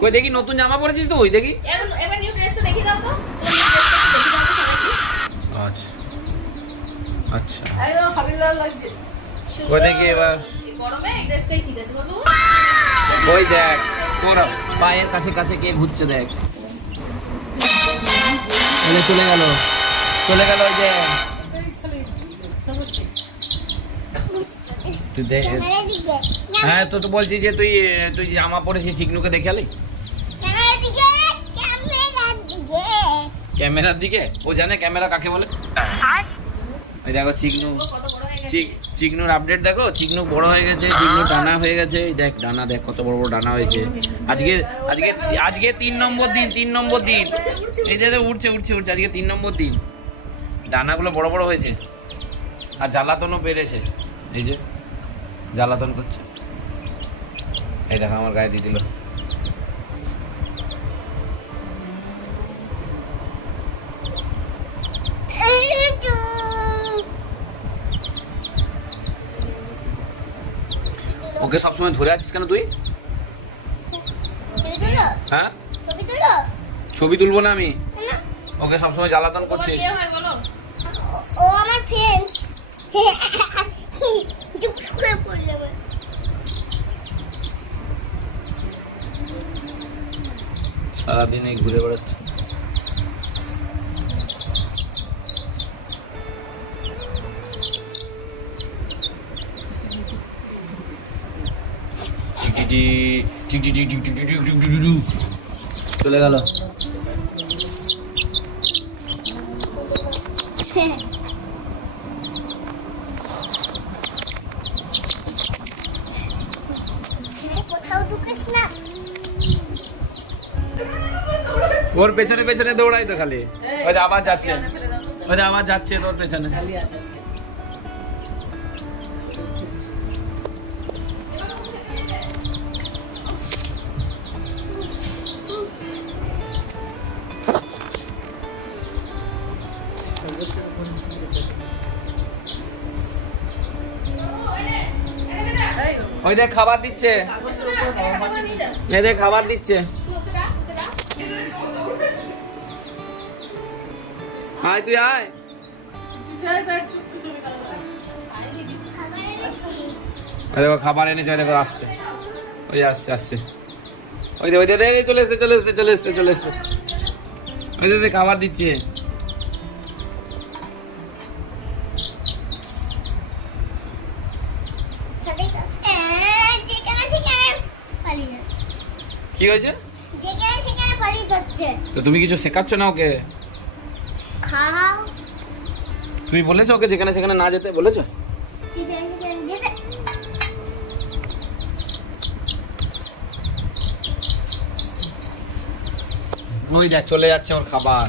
কই দেখি নতুন জামা পরেছিস তো ওই দেখি। এবার নিউ ড্রেসটা দেখি দাও তো। নিউ ড্রেসটা দেখি দাও তো সবাইকে। আচ্ছা আচ্ছা একদম হাবিলদার লাগছে। কই দেখি এবার। গরমে এই ড্রেসটাই ঠিক আছে বলবো। ওই দেখ তোর পায়ের কাছে কাছে কে ঘুরছে দেখ। ওলে চলে গেল ওই যে। তুই দেখ। হ্যাঁ তো তো বলছি যে তুই জামা পরেছিস চিকনুকে দেখালি ক্যামেরার দিকে। ও জানে ক্যামেরা কাকে বলে। ওই দেখো চিকনু, কত বড় হয়ে গেছে। চিকনুর আপডেট দেখো। চিকনু বড় হয়ে গেছে, চিকনু ডানা হয়ে গেছে। এই দেখ ডানা দেখ কত বড় বড় ডানা হয়েছে। আজকে 3 নম্বর দিন। এই যে উঠছে আজকে 3 নম্বর দিন। ডানাগুলো বড় বড় হয়েছে আর জ্বালাতনও বেড়েছে। এই যে জ্বালাতন করছে। এই দেখো আমার গায়ে দিয়ে দিল। ওকে সবসময় ধরে আছিস কেন তুই? হ্যাঁ ছবি তুলবো না আমি। ওকে সবসময় জ্বালাতন করছিস। কে হয় বলো? ও আমার ফ্রেন্ড চুপ করে পড়লে সারাদিন এই ঘুরে বেড়াচ্ছে। চলে গেল। কোথাও ঢুকিস না। ওর পেছনে পেছনে দৌড়াই তো খালি। ওই যে আবার যাচ্ছে তোর পেছনে। ওই দেখ খাবার দিচ্ছে। এই দেখ খাবার দিচ্ছে। আয় তুই আয়। দেখো খাবার এনেছে। দেখো আসছে। ওই আসছে। ওই দে চলে এসছে। ওই দে খাবার দিচ্ছে। কি হয়েছে? তো তুমি কিছু শেখাচ্ছ না ওকে? তুমি বলেছো ওকে যেখানে সেখানে না যেতে বলেছো? ওই দেখ চলে যাচ্ছে ওর খাবার।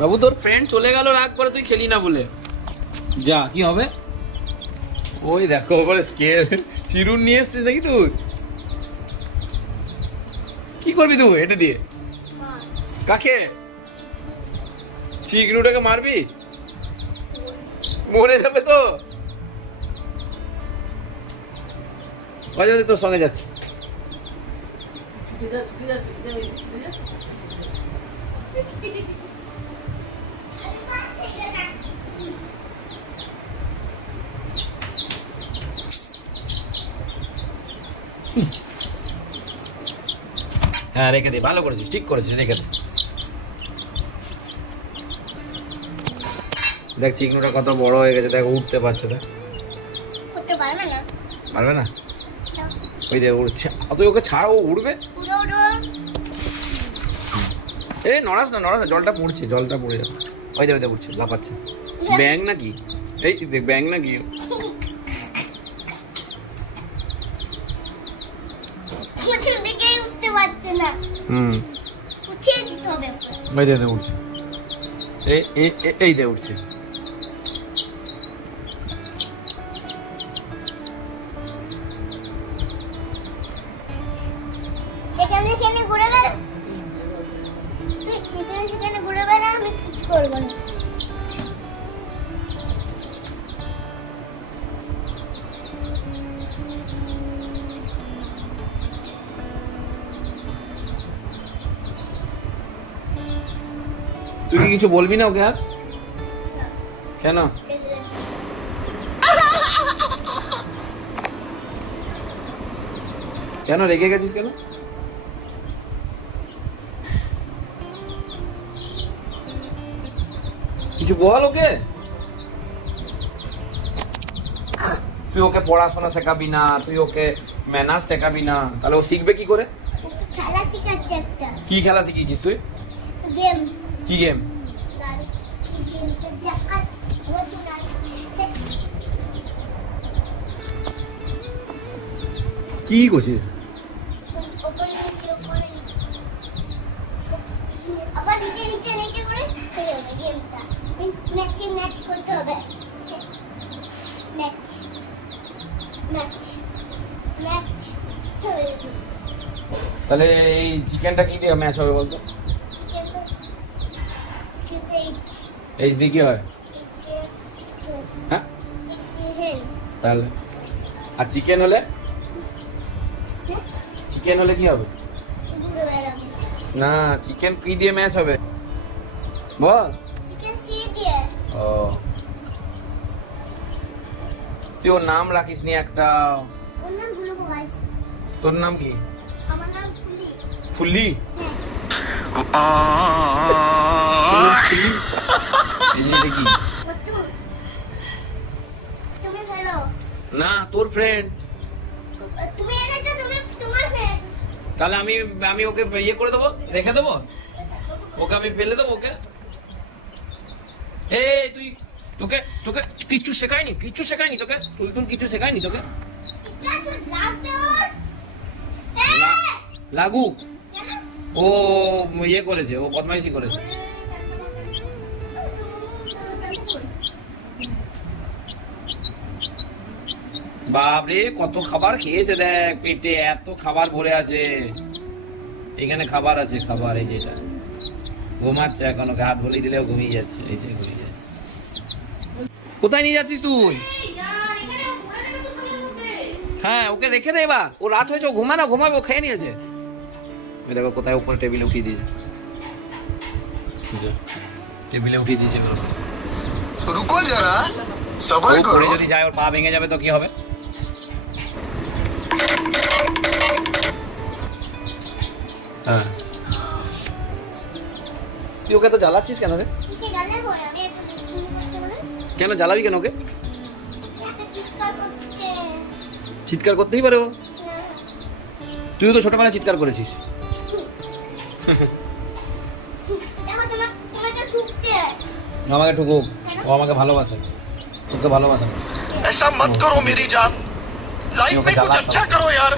বাবু তোর ফ্রেন্ড চলে গেল রাগ করে, তুই খেলি না বলে। যা কি হবে? ওই দেখো ওপরে স্কেল চিরুন নিয়ে এসছিস নাকি তুই? কি করবি তুই এটা দিয়ে? কাকে? চিকনুটাকে মারবি? মরে যাবে তো। তোর সঙ্গে যাচ্ছে। হ্যাঁ রেখে দে, ভালো করেছিস, ঠিক করেছিস, রেখে দে। দেখ চিকনুটা কত বড় হয়ে গেছে, দেখ উঠতে পারছে। দেখ উঠতে পারবে না। পারবে না? ওই দেখ উঠছে। তুই ওকে ছাড়, ও উঠবে। এ নড়াস না, জলটা পড়ছে, জলটা পড়ে যাবে। ওই দেখ উঠছে, লাফাচ্ছে। ব্যাং নাকি? এই দেখ ব্যাং নাকি? উঠতে পারছে না। উঠিয়ে দিতে হবে। ওই দেখ উঠছে। এই দে উঠছে। সেখানে সেখানে ঘুরে বেড়া, তুই সেখানে সেখানে ঘুরে বেড়া, আমি কিছু করবো না। তুই কি কিছু বলবি না ওকে আর? কেন? কেন রেগে গেছিস কেন? কিছু বল ওকে। তুই ওকে পড়াশোনা শেখাবি না, তুই ওকে ম্যানার্স শেখাবি না, তাহলে ও শিখবে কি করে? ওকে খেলা শিখাচ্ছে একটা কি খেলা শিখিয়েছিস তুই? গেম। কি গেম? গাড়ি কি গেমটা দেখাচ্ছি, ওর তো নাই। কি করছিস? ওপরে নিচে, ওপরে নিচে। আবার নিচে নিচে নিচে করে খেলে হবে গেমটা। ম্যাচে ম্যাচ করতে হবে। ম্যাচ ম্যাচ ম্যাচ খেলে হবে। তাহলে এই চিকেনটা কি দিয়ে ম্যাচ হবে বলতো? এইচ দিয়ে কি হয়? হ্যাঁ তাহলে আর চিকেন হলে? চিকেন হলে কি হবে? না, চিকেন কি দিয়ে ম্যাচ হবে বল? ও, তুই ওর নাম রাখিস নি একটা? তোর নাম কি? ফুল্লি? এই যে এটা কি? না, তোর ফ্রেন্ড। তাহলে আমি ওকে ইয়ে করে দেবো, রেখে দেবো ওকে, আমি ফেলে দেবো ওকে। এই তুই, তোকে তোকে কিচ্ছু শেখায়নি, কিচ্ছু শেখায়নি তোকে, তুই কিছু শেখায়নি তোকে? লাগুক, ও ইয়ে করেছে, ও বদমাইশি করেছে। বাপরে কত খাবার খেয়েছে দেখ, পেটে এত খাবার ভরে আছে। এখানে খাবার আছে, খাবার। এই যে এটা ঘুমাচ্ছে এখন, ওকে হাত বলিয়ে দিলেও ঘুমিয়ে যাচ্ছে। এই যে ঘুমিয়ে যাচ্ছে। কোথায় নিয়ে যাচ্ছিস তুই? হ্যাঁ ওকে রেখে দে এবার, ও রাত হয়েছে, ও ঘুমানো, ঘুমাবে, ও খেয়ে নিয়েছে। দেখো কোথায় উপরে টেবিলে উঠিয়ে দিয়েছে, টেবিলে উঠিয়ে দিয়েছে। रुको जरा सबर करो। যদি যায় ওর পা ভেঙে যাবে তো কি হবে? হ্যাঁ তুই ওকে তো জ্বালাচ্ছিস কেন রে? কেন জ্বালাবি কেন ওকে? চিৎকার করতেই পারে ও, তুইও তো ছোটবেলায় চিৎকার করেছিস। আমাকে ঠুকুক, ও আমাকে ভালোবাসে, তোকে ভালোবাসে। ऐसा मत करो मेरी जान, लाइफ में कुछ अच्छा करो यार।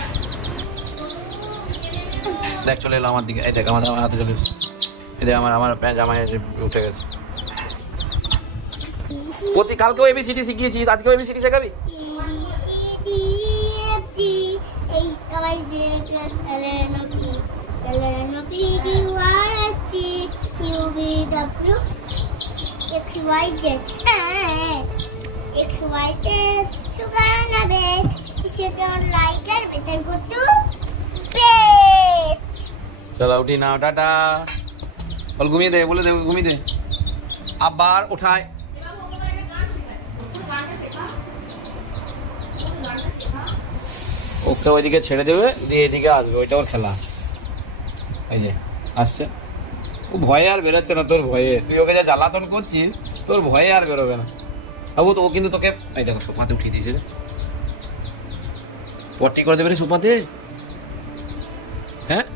দেখ চলে এলো আমার দিকে, এই দেখ আমার হাতে চলে এসেছে। এই দেখ আমার প্যান্ট জামা এসে উঠে গেছে। কালকেও এবিসিডি শিখিয়েছিস, আজকেও এবিসিডি শেখাবি? চলো উঠি না, টাটা বল, ঘুমিয়ে দে, বলে দে ঘুমিয়ে দে। আবার ওঠায়, ওকে ওইদিকে ছেড়ে দেবে, দিয়ে এদিকে আসবে, ওইটা ওর খেলা। এই যে আসছে, ও ভয়ে আর বেরোচ্ছে না তোর ভয়ে। তুই ওকে যা জ্বালাতন করছিস, তোর ভয়ে আর বেরোবে না। বাবু তো ও কিন্তু তোকে, এই দেখো সোফাতে উঠিয়ে দিয়েছে, পটি করে দেবে রে সোফাতে। হ্যাঁ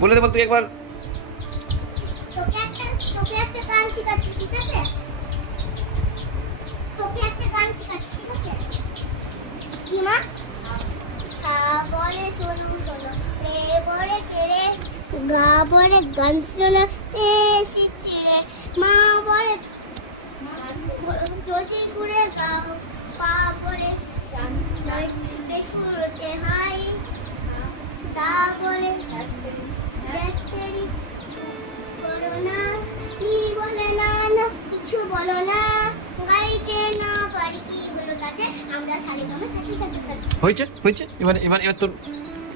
বলে দে, বল তুই একবার। তোকে একটা গান শেখাচ্ছি, ঠিক আছে? তোকে একটা গা বলে গান শোনাতে এসেছি রে মা বলে যদি ঘুরে গাও পা বলে শুরুতে হাই তা বলে ব্যাটারি করোনা কি বলে না না কিছু বলো না গাইতে না পারি কি হলো তাতে আমরা সাড়ে কামে থাকি সাথে সাথে হয়েছে হয়েছে এবার এবার এবার তোর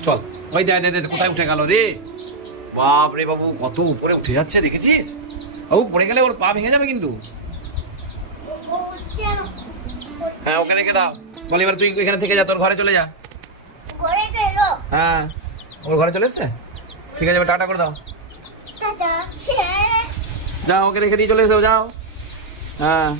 চল ওই দেখ দেখ দেখ, কোথায় উঠে গেল রে বাপ রে বাবু কত উপরে উঠে যাচ্ছে দেখেছিস বাবু পড়ে গেলে ওর পা ভেঙে যাবে কিন্তু ও হচ্ছে হ্যাঁ ওকে রেখে দাও বল এবার তুই এখানে থেকে যা তোর ঘরে চলে যা ঘরে তো এলো হ্যাঁ ওর ঘরে চলে এসছে ঠিক আছে এবার টাটা করে দাও টাটা যাও ওকে রেখে দিয়ে চলে এসো যাও হ্যাঁ